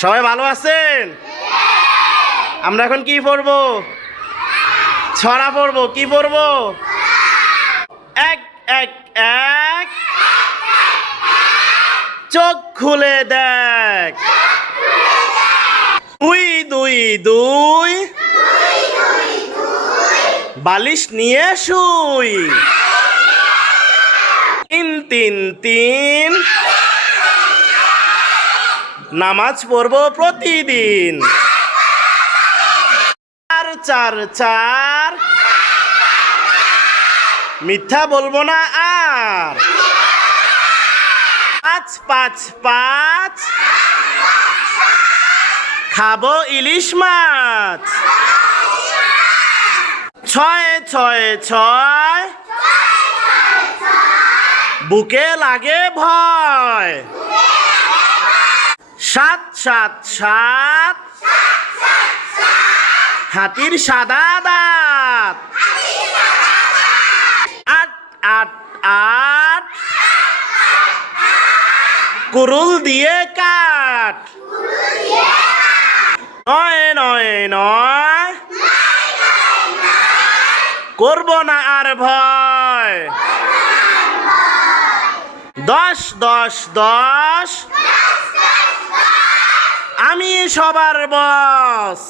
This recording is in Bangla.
সবাই ভালো আছেন? আমরা এখন কি পড়বো? ছড়া পড়বো। কি পড়বো? এক এক এক চোখ খুলে দেখ। দুই দুই দুই বালিশ নিয়ে শুই। তিন তিন তিন নামাজ পড়বো প্রতিদিন। চার চার চার মিথ্যা বলবো না আর। পাঁচ পাঁচ পাঁচ খাবো ইলিশ মাছ। ছয় ছয় ছয় বুকে লাগে ভয়। সাত সাত সাত হাতির সাদা দাঁত। আট আট আট কুরুল দিয়ে কাট। নয় নয় নয় করবো না আর ভয়। দশ দশ দশ আমি সবার বস।